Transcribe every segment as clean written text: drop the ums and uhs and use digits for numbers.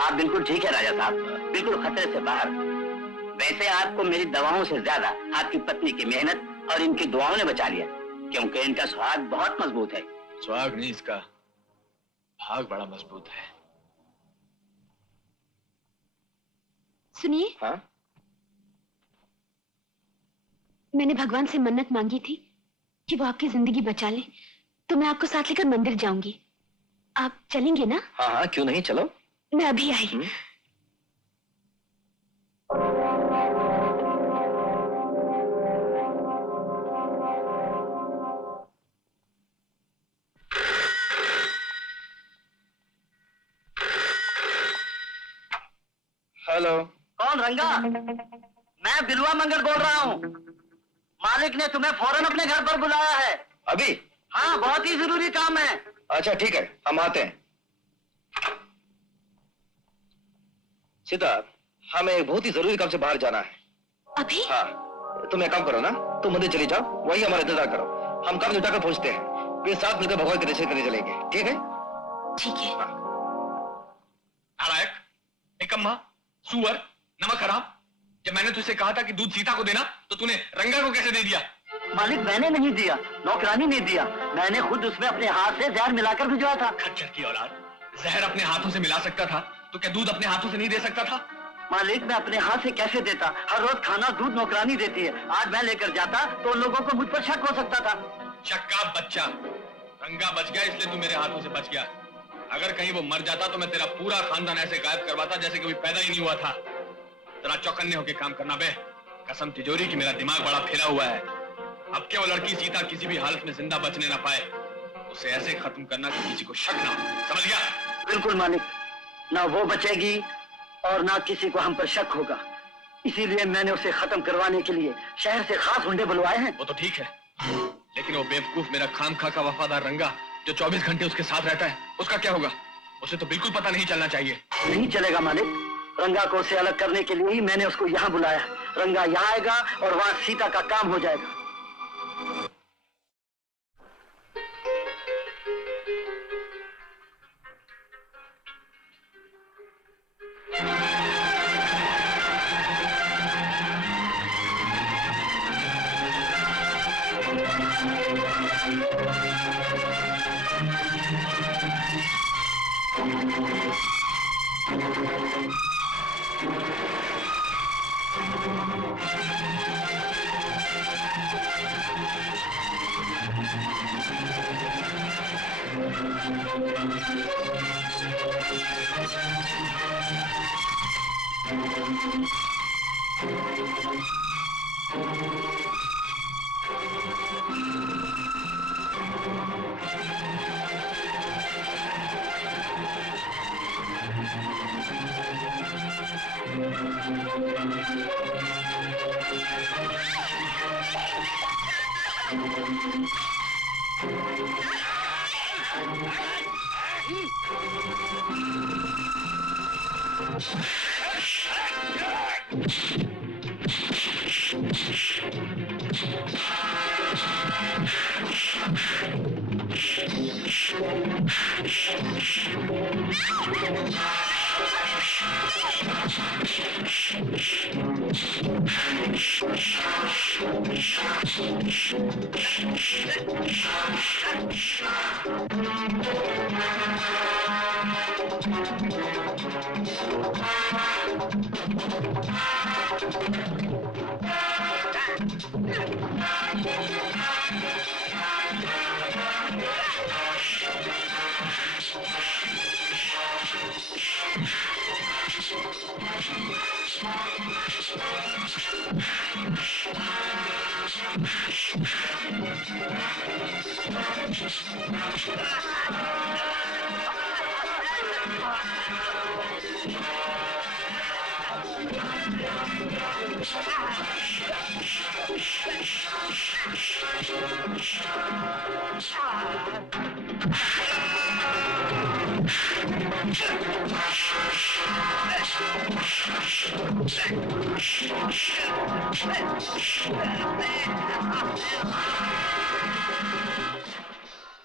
आप बिल्कुल ठीक है राजा साहब, बिल्कुल खतरे से बाहर। वैसे आपको मेरी दवाओं से ज्यादा आपकी पत्नी की मेहनत और इनकी दुआओं ने बचा लिया, क्योंकि इनका सुहाग बहुत मजबूत है। सुहाग नहीं, इसका भाग बड़ा मजबूत है। सुनिए। हाँ? मैंने भगवान से मन्नत मांगी थी कि वो आपकी जिंदगी बचा ले, तो मैं आपको साथ लेकर मंदिर जाऊंगी। आप चलेंगे ना? हाँ हाँ, क्यों नहीं, चलो। मैं अभी आई। हेलो। कौन? रंगा? मैं बिलवा मंगल बोल रहा हूँ। मालिक ने तुम्हें फौरन अपने घर पर बुलाया है। अभी? हाँ, बहुत ही जरूरी काम है। अच्छा ठीक है, हम आते हैं। सीता, हमें एक बहुत ही जरूरी काम से बाहर जाना है। अभी? हाँ, तुम एक काम करो ना, तुम मंदिर चली जाओ, वही हमारा इंतजार करो। हम काम निपटा कर पहुंचते हैं, फिर साथ मिलकर भगवान के दर्शन करने चलेंगे। ठीक है? ठीक है। हाँ। नालायक, निकम्मा, सुअर, नमक हराम। जब मैंने तुझसे कहा था कि दूध सीता को देना, तो तूने रंगा को कैसे दे दिया? मालिक, मैंने नहीं दिया, नौकरानी ने दिया। मैंने खुद उसमें अपने हाथ से जहर मिलाकर भिजवाया था। खच्चर की औलाद, जहर अपने हाथों से मिला सकता था तो क्या दूध अपने हाथों से नहीं दे सकता था? मालिक, मैं अपने हाथ से कैसे देता? हर रोज खाना दूध नौकरानी देती है। आज मैं लेकर जाता तो लोगों को मुझ पर शक हो सकता था। चक्का बच्चा, रंगा बच गया इसलिए तू मेरे हाथों से बच गया। अगर कहीं वो मर जाता तो मैं तेरा पूरा खानदान ऐसे गायब करवाता जैसे कभी पैदा ही नहीं हुआ था। तेरा चौकन्ने होके काम करना बे। कसम तिजोरी की, मेरा दिमाग बड़ा फिरा हुआ है। अब क्या वो लड़की सीता किसी भी हालत में जिंदा बचने ना पाए, उसे ऐसे खत्म करना कि किसी को शक ना हो। समझ गया? बिल्कुल मालिक, ना वो बचेगी और ना किसी को हम पर शक होगा। इसीलिए मैंने उसे खत्म करवाने के लिए शहर से खास गुंडे बुलवाए हैं। वो तो ठीक है, लेकिन वो बेवकूफ मेरा खामखा का वफादार रंगा जो 24 घंटे उसके साथ रहता है, उसका क्या होगा? उसे तो बिल्कुल पता नहीं चलना चाहिए। नहीं चलेगा मालिक, रंगा को उससे अलग करने के लिए ही मैंने उसको यहाँ बुलाया। रंगा यहाँ आएगा और वहाँ सीता का काम हो जाएगा।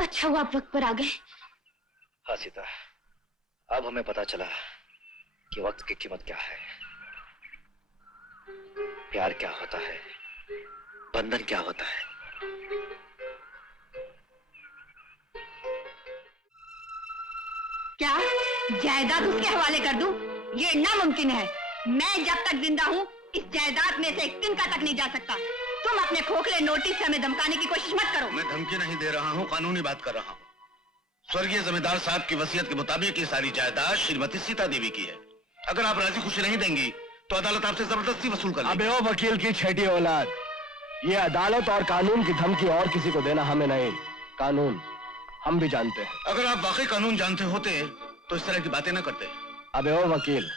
अच्छा हुआ आप वक्त पर आ गए। हाँ सीता, अब हमें पता चला कि वक्त की कीमत क्या है, प्यार क्या होता है, बंधन क्या होता है। क्या जायदाद उसके हवाले कर दूं? ये नामुमकिन है। मैं जब तक जिंदा हूँ इस जायदाद में से एक तिनका तक नहीं जा सकता। तुम अपने खोखले नोटिस से हमें धमकाने की कोशिश मत करो। मैं धमकी नहीं दे रहा हूँ, कानूनी बात कर रहा हूँ। स्वर्गीय जमींदार साहब की वसीयत के मुताबिक ये सारी जायदाद श्रीमती सीता देवी की है। अगर आप राजी खुशी नहीं देंगी तो अदालत आपसे जबरदस्ती वसूल कर लेगी। अबे ओ वकील की छठी औलाद, ये अदालत और कानून की धमकी और किसी को देना हमें नहीं, कानून हम भी जानते हैं। अगर आप वाकई कानून जानते होते तो इस तरह की बातें न करते। अबे ओ वकील,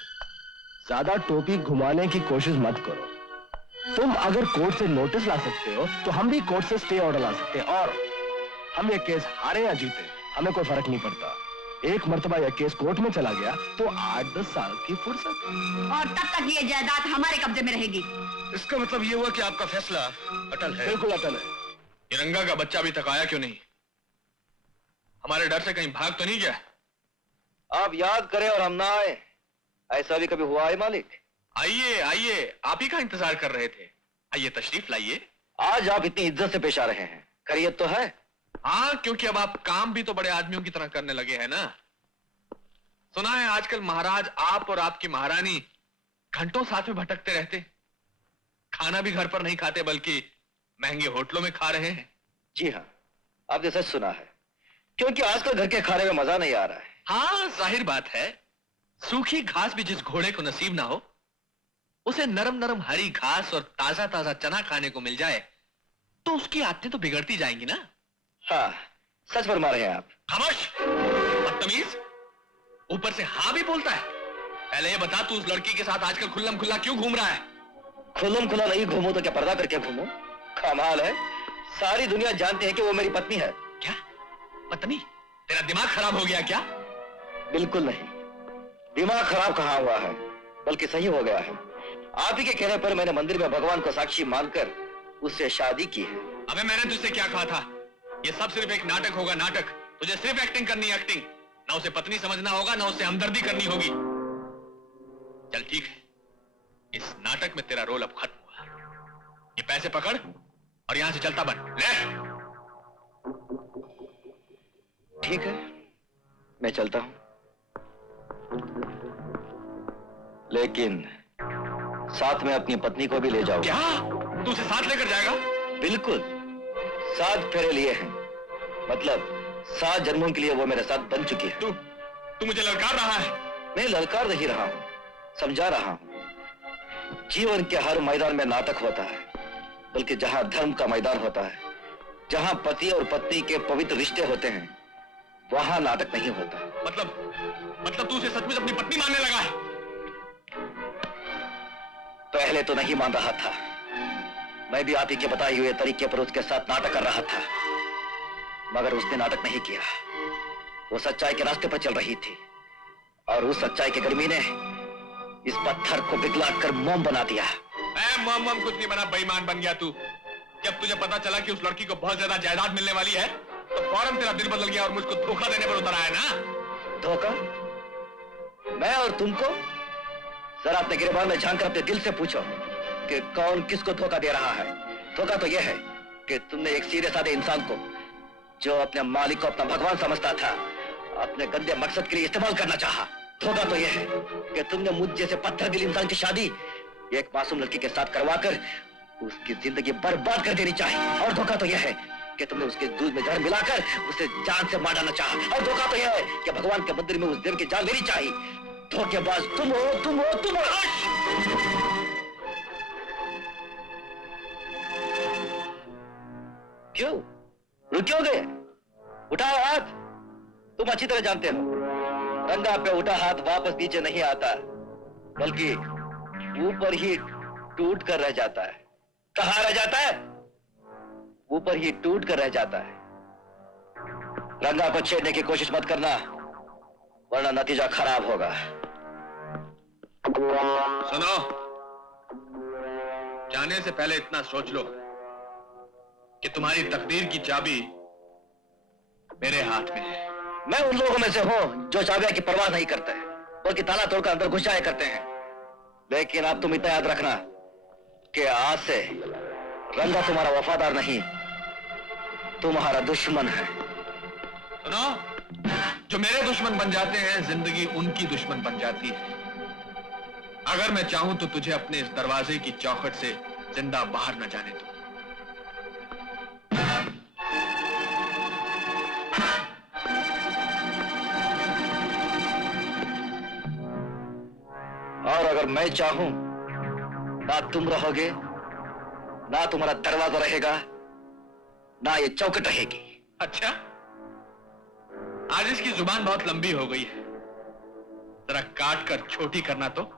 ज्यादा टोपी घुमाने की कोशिश मत करो। तुम अगर कोर्ट से नोटिस ला सकते हो तो हम भी कोर्ट से स्टे ऑर्डर ला सकते हैं, और हम ये केस हारे या जीते हमें कोई फर्क नहीं पड़ता। एक मर्तबा यह केस कोर्ट में चला गया तो 8-10 साल की फुर्सत, और तब तक ये जायदाद हमारे कब्जे में रहेगी। इसका मतलब ये हुआ कि आपका फैसला अटल है। बिल्कुल अटल है। ये रंगा का बच्चा अभी तक आया क्यों नहीं? हमारे डर से कहीं भाग तो नहीं गया? आप याद करें और हम ना आए, ऐसा भी कभी हुआ है मालिक? आइए आइए, आप ही का इंतजार कर रहे थे। आइए तशरीफ लाइए। आज आप इतनी इज्जत से पेश आ रहे हैं, खैरियत तो है? हाँ, क्योंकि अब आप काम भी तो बड़े आदमियों की तरह करने लगे हैं ना। सुना है आजकल महाराज आप और आपकी महारानी घंटों साथ में भटकते रहते, खाना भी घर पर नहीं खाते बल्कि महंगे होटलों में खा रहे हैं। जी हाँ, आपने सच सुना है, क्योंकि आजकल घर के खाने में मजा नहीं आ रहा है। हाँ, जाहिर बात है, सूखी घास भी जिस घोड़े को नसीब ना हो, उसे नरम नरम हरी घास और ताजा ताजा चना खाने को मिल जाए तो उसकी आदतें तो बिगड़ती जाएंगी ना। हाँ, सच फरमा रहे हैं आप। खामोश, बदतमीज, ऊपर से हाँ भी बोलता है। पहले ये बता, तू उस लड़की के साथ आजकल खुल्लम खुल्ला क्यों घूम रहा है? खुल्लम खुला नहीं घूमो तो क्या पर्दा करके घूमो? कमाल है, सारी दुनिया जानती है कि वो मेरी पत्नी है। क्या पत्नी? तेरा दिमाग खराब हो गया क्या? बिल्कुल नहीं, दिमाग खराब कहाँ हुआ है, बल्कि सही हो गया है। आप ही के कहने पर मैंने मंदिर में भगवान को साक्षी मानकर उससे शादी की है। अबे मैंने तुझसे क्या कहा था? ये सब सिर्फ एक नाटक होगा, नाटक। तुझे सिर्फ एक्टिंग करनी है, एक्टिंग। ना उसे पत्नी समझना होगा, ना उससे हमदर्दी करनी होगी। चल ठीक है, इस नाटक में तेरा रोल अब खत्म हुआ। ये पैसे पकड़ और यहां से चलता बन। ले। ठीक है, मैं चलता हूं, लेकिन साथ में अपनी पत्नी को भी ले जाओ। क्या तू उसे साथ लेकर जाएगा? बिल्कुल, 7 फेरे लिए हैं, मतलब 7 जन्मों के लिए वो मेरे साथ बन चुकी है। तू मुझे ललकार रहा है? मैं ललकार नहीं रहा हूं, समझा रहा हूं। जीवन के हर मैदान में नाटक होता है, बल्कि जहां धर्म का मैदान होता है, जहां पति और पत्नी के पवित्र रिश्ते होते हैं, वहां नाटक नहीं होता। मतलब तू उसे सचमुच अपनी पत्नी मानने लगा है? पहले तो नहीं मान रहा था, मैं भी आप ही के बताए हुए तरीके पर उसके साथ नाटक कर रहा था, मगर उसने नाटक नहीं किया। वो सच्चाई के रास्ते पर चल रही थी, और उस सच्चाई की गर्मी ने इस पत्थर को पिघलाकर मोम बना दिया। मोम कुछ नहीं बना, बेईमान बन गया तू। जब तुझे पता चला कि उस लड़की को बहुत ज्यादा जायदाद मिलने वाली है तो फौरन तेरा दिल बदल गया और मुझको धोखा देने पर उतर आया ना। धोखा? मैं और तुमको? जरा अपने गिरबान में झांककर अपने दिल से पूछो कि कौन किसको धोखा दे रहा है। धोखा तो यह है कि तुमने एक सीधे साधे इंसान को, जो अपने मालिक को अपना भगवान समझता था, अपने गंदे मकसद के लिए इस्तेमाल करना चाहा। धोखा तो यह है कि तुमने मुझ जैसे पत्थर दिल इंसान की शादी एक मासूम लड़की के साथ करवाकर उसकी जिंदगी बर्बाद कर देनी चाहिए। और धोखा तो यह है कि तुमने उसके दूध में जहर मिलाकर उसे जान से मार डालना चाहा। और धोखा तो यह है कि भगवान के मंदिर में उस देव की जान लेनी चाहिए। धोखेबाज तुम हो, तुम हो, तुम हो। क्यों रुकोगे? उठाओ हाथ। तुम अच्छी तरह जानते हो, रंगा पे उठा हाथ वापस नीचे नहीं आता, बल्कि ऊपर ही टूट कर रह जाता है। कहाँ रह जाता है? ऊपर ही टूट कर रह जाता है। रंगा को छेड़ने की कोशिश मत करना, वरना नतीजा खराब होगा। सुनो, जाने से पहले इतना सोच लो कि तुम्हारी तकदीर की चाबी मेरे हाथ में है। मैं उन लोगों में से हूं जो चाबियां की परवाह नहीं करते। बल्कि ताला तोड़कर अंदर घुस जाया करते हैं। लेकिन अब तुम इतना याद रखना कि आज से रंगा तुम्हारा वफादार नहीं, तुम्हारा दुश्मन है। सुनो, जो मेरे दुश्मन बन जाते हैं, जिंदगी उनकी दुश्मन बन जाती है। अगर मैं चाहूं तो तुझे अपने इस दरवाजे की चौखट से जिंदा बाहर न जाने दूं। और अगर मैं चाहूं, ना तुम रहोगे, ना तुम्हारा दरवाजा रहेगा, ना ये चौखट रहेगी। अच्छा, आज इसकी जुबान बहुत लंबी हो गई है, जरा काट कर छोटी करना तो।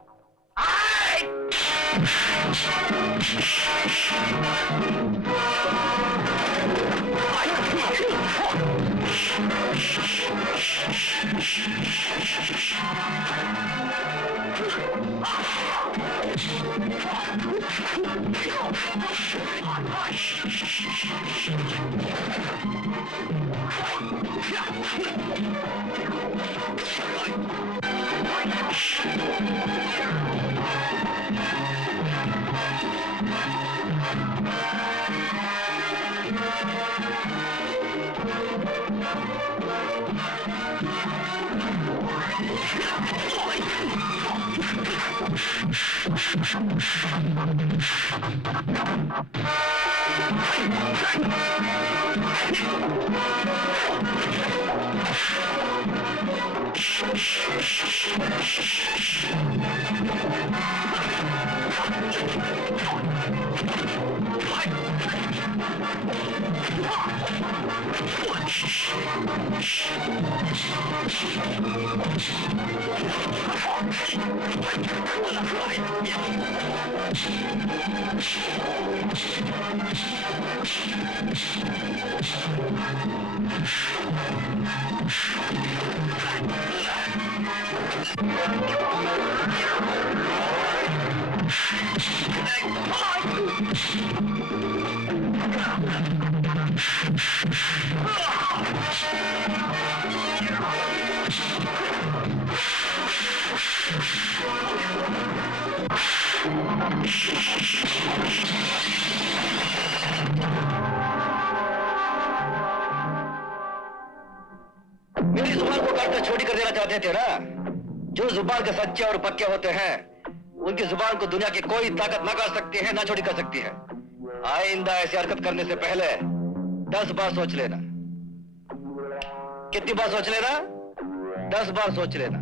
मेरी जुबान को काटकर छोटी कर देना चाहते थे ना? जो जुबान के सच्चे और पक्के होते हैं, उनकी जुबान को दुनिया की कोई ताकत ना काट सकती है, ना छोटी कर सकती है। आइंदा ऐसी हरकत करने से पहले 10 बार सोच लेना। कितनी बार सोच लेना? 10 बार सोच लेना।